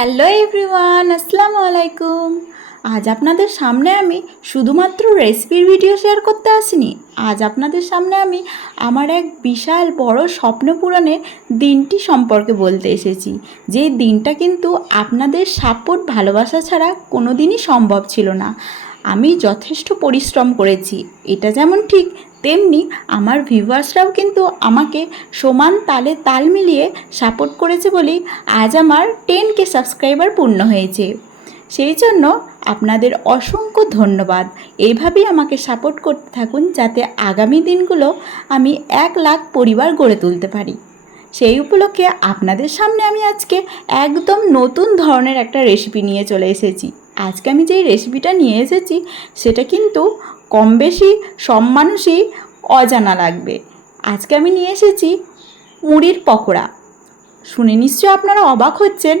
Hello everyone, আসসালামু আলাইকুম। আজ আপনাদের সামনে আমি শুধুমাত্র রেসিপির ভিডিও শেয়ার করতে আসিনি। আজ আপনাদের সামনে আমি আমার এক বিশাল বড় স্বপ্ন পূরণের দিনটি সম্পর্কে বলতে এসেছি। যে দিনটা কিন্তু আপনাদের সাপোর্ট, ভালোবাসা ছাড়া কোনো দিনই সম্ভব ছিল না। আমি যথেষ্ট পরিশ্রম করেছি। এটা যেমন ঠিক তেমনি আমার ভিউয়ার্সরাও কিন্তু আমাকে সমান তালে তাল মিলিয়ে সাপোর্ট করেছে বলেই আজ আমার টেন কে সাবস্ক্রাইবার পূর্ণ হয়েছে। সেই জন্য আপনাদের অসংখ্য ধন্যবাদ। এইভাবেই আমাকে সাপোর্ট করতে থাকুন যাতে আগামী দিনগুলো আমি এক লাখ পরিবার গড়ে তুলতে পারি। সেই উপলক্ষে আপনাদের সামনে আমি আজকে একদম নতুন ধরনের একটা রেসিপি নিয়ে চলে এসেছি। আজকে আমি যেই রেসিপিটা নিয়ে এসেছি, সেটা কিন্তু কম বেশি সব মানুষই অজানা লাগবে। আজকে আমি নিয়ে এসেছি মুড়ির পকোড়া। শুনে নিশ্চয় আপনারা অবাক হচ্ছেন,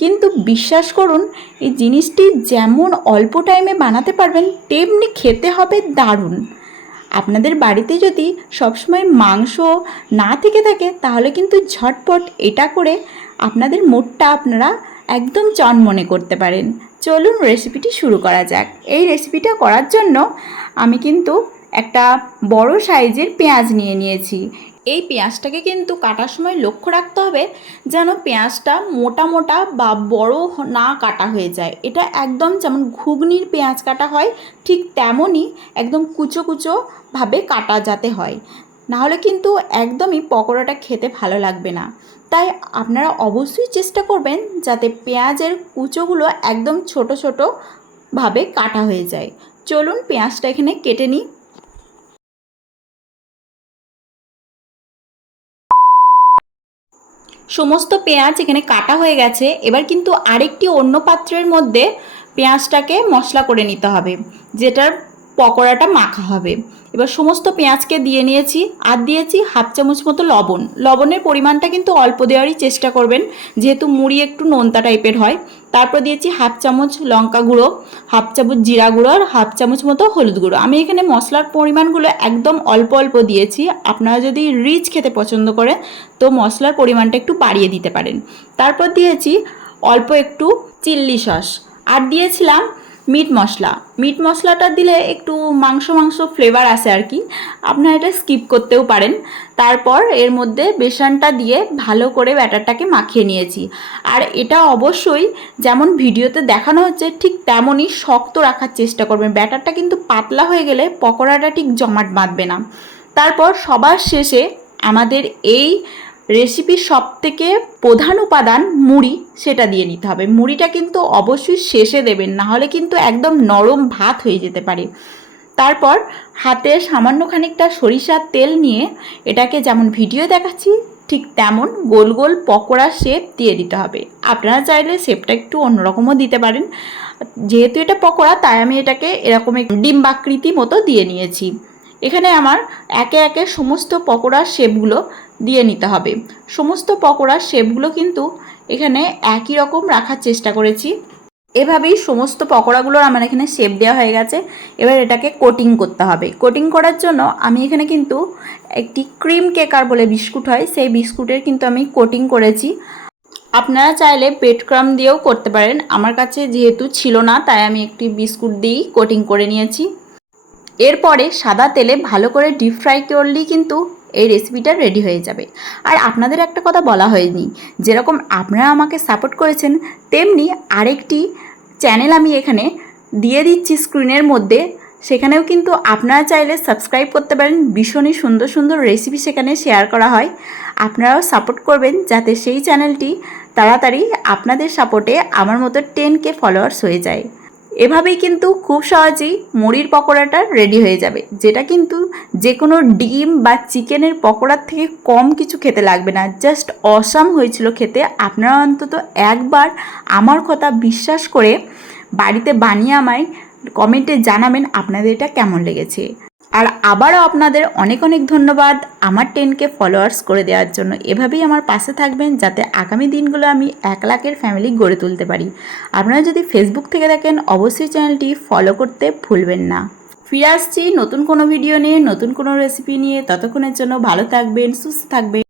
কিন্তু বিশ্বাস করুন, এই জিনিসটি যেমন অল্প টাইমে বানাতে পারবেন, তেমনি খেতে হবে দারুণ। আপনাদের বাড়িতে যদি সবসময় মাংস না থেকে থাকে, তাহলে কিন্তু ঝটপট এটা করে আপনাদের মোটটা আপনারা একদম চনমনে করতে পারেন। চলুন রেসিপিটি শুরু করা যাক। এই রেসিপিটা করার জন্য আমি কিন্তু একটা বড় সাইজের পেঁয়াজ নিয়ে নিয়েছি। এই পেঁয়াজটাকে কিন্তু কাটার সময় লক্ষ্য রাখতে হবে যেন পেঁয়াজটা মোটা মোটা বা বড় না কাটা হয়ে যায়। এটা একদম যেমন ঘুগনির পেঁয়াজ কাটা হয়, ঠিক তেমনই একদম কুচো কুচো ভাবে কাটা যাতে হয়। নাহলে কিন্তু একদমই পকোড়াটা খেতে ভালো লাগবে না। তাই আপনারা অবশ্যই চেষ্টা করবেন যাতে পেঁয়াজের কুচোগুলো একদম ছোট ছোট ভাবে কাটা হয়ে যায়। চলুন পেঁয়াজটা এখানে কেটে নিই। সমস্ত পেঁয়াজ এখানে কাটা হয়ে গেছে। এবার কিন্তু আরেকটি অন্য পাত্রের মধ্যে পেঁয়াজটাকে মশলা করে নিতে হবে, যেটার পকোড়াটা মাখা হবে। এবার সমস্ত পেঁয়াজকে দিয়ে নিয়েছি, আর দিয়েছি হাফ চামচ মতো লবণ। লবণের পরিমাণটা কিন্তু অল্প দেওয়ারই চেষ্টা করবেন, যেহেতু মুড়ি একটু নোনতা টাইপের হয়। তারপর দিয়েছি হাফ চামচ লঙ্কা গুঁড়ো, হাফ চামচ জিরা গুঁড়ো, আর হাফ চামচ মতো হলুদ গুঁড়ো। আমি এখানে মশলার পরিমাণগুলো একদম অল্প অল্প দিয়েছি। আপনারা যদি রিচ খেতে পছন্দ করেন তো মশলার পরিমাণটা একটু বাড়িয়ে দিতে পারেন। তারপর দিয়েছি অল্প একটু চিল্লি সস। আর দিয়েছিলাম মিট মশলা। মিট মশলাটা দিলে একটু মাংস মাংস ফ্লেভার আসে আর কি। আপনারা এটা স্কিপ করতেও পারেন। তারপর এর মধ্যে বেসনটা দিয়ে ভালো করে ব্যাটারটাকে মাখিয়ে নিয়েছি। আর এটা অবশ্যই যেমন ভিডিওতে দেখানো হচ্ছে ঠিক তেমনই শক্ত রাখার চেষ্টা করবেন। ব্যাটারটা কিন্তু পাতলা হয়ে গেলে পকোড়াটা ঠিক জমাট বাঁধবে না। তারপর সবার শেষে আমাদের এই রেসিপির সব থেকে প্রধান উপাদান মুড়ি, সেটা দিয়ে নিতে হবে। মুড়িটা কিন্তু অবশ্যই শেষে দেবেন না হলে কিন্তু একদম নরম ভাত হয়ে যেতে পারে। তারপর হাতে সামান্য খানিকটা সরিষার তেল নিয়ে এটাকে যেমন ভিডিও দেখাচ্ছি, ঠিক তেমন গোল গোল পকোড়া শেপ দিয়ে দিতে হবে। আপনারা চাইলে শেপটা একটু অন্যরকমও দিতে পারেন। যেহেতু এটা পকোড়া, তাই আমি এটাকে এরকম ডিম্বাকৃতি মতো দিয়ে নিয়েছি। এখানে আমার একে একে সমস্ত পকোড়ার শেপগুলো দিয়ে নিতে হবে। সমস্ত পকোড়ার শেপগুলো কিন্তু এখানে একই রকম রাখার চেষ্টা করেছি। এভাবেই সমস্ত পকোড়াগুলোর আমার এখানে শেপ দেওয়া হয়ে গেছে। এবার এটাকে কোটিং করতে হবে। কোটিং করার জন্য আমি এখানে কিন্তু একটি ক্রিম কেকার বলে বিস্কুট হয়, সেই বিস্কুটের কিন্তু আমি কোটিং করেছি। আপনারা চাইলে ক্রাম দিয়েও করতে পারেন। আমার কাছে যেহেতু ছিল না, তাই আমি একটি বিস্কুট দিয়েই কোটিং করে নিয়েছি। এরপরে সাদা তেলে ভালো করে ডিপ ফ্রাই করলেই কিন্তু এই রেসিপিটা রেডি হয়ে যাবে। আর আপনাদের একটা কথা বলা হয়নি, যেরকম আপনারা আমাকে সাপোর্ট করেছেন, তেমনি আরেকটি চ্যানেল আমি এখানে দিয়ে দিচ্ছি স্ক্রিনের মধ্যে, সেখানেও কিন্তু আপনারা চাইলে সাবস্ক্রাইব করতে পারেন, ভীষণই সুন্দর সুন্দর রেসিপি সেখানে শেয়ার করা হয়। আপনারাও সাপোর্ট করবেন যাতে সেই চ্যানেলটি তাড়াতাড়ি আপনাদের সাপোর্টে আমার মতো টেন কে ফলোয়ার্স হয়ে যায়। এভাবেই কিন্তু খুব সহজেই মুড়ির পকোড়াটা রেডি হয়ে যাবে, যেটা কিন্তু যে কোনো ডিম বা চিকেনের পকোড়ার থেকে কম কিছু খেতে লাগবে না। জাস্ট অসাম হয়েছিল খেতে। আপনারা অন্তত একবার আমার কথা বিশ্বাস করে বাড়িতে বানিয়ে আমায় কমেন্টে জানাবেন আপনাদের এটা কেমন লেগেছে। আর আবারও আপনাদের অনেক অনেক ধন্যবাদ আমার টেনকে ফলোয়ার্স করে দেওয়ার জন্য। এভাবেই আমার পাশে থাকবেন যাতে আগামী দিনগুলো আমি এক লাখের ফ্যামিলি গড়ে তুলতে পারি। আপনারা যদি ফেসবুক থেকে দেখেন, অবশ্যই চ্যানেলটি ফলো করতে ভুলবেন না। ফিরে আসছি নতুন কোনো ভিডিও নিয়ে, নতুন কোনো রেসিপি নিয়ে। ততক্ষণের জন্য ভালো থাকবেন, সুস্থ থাকবেন।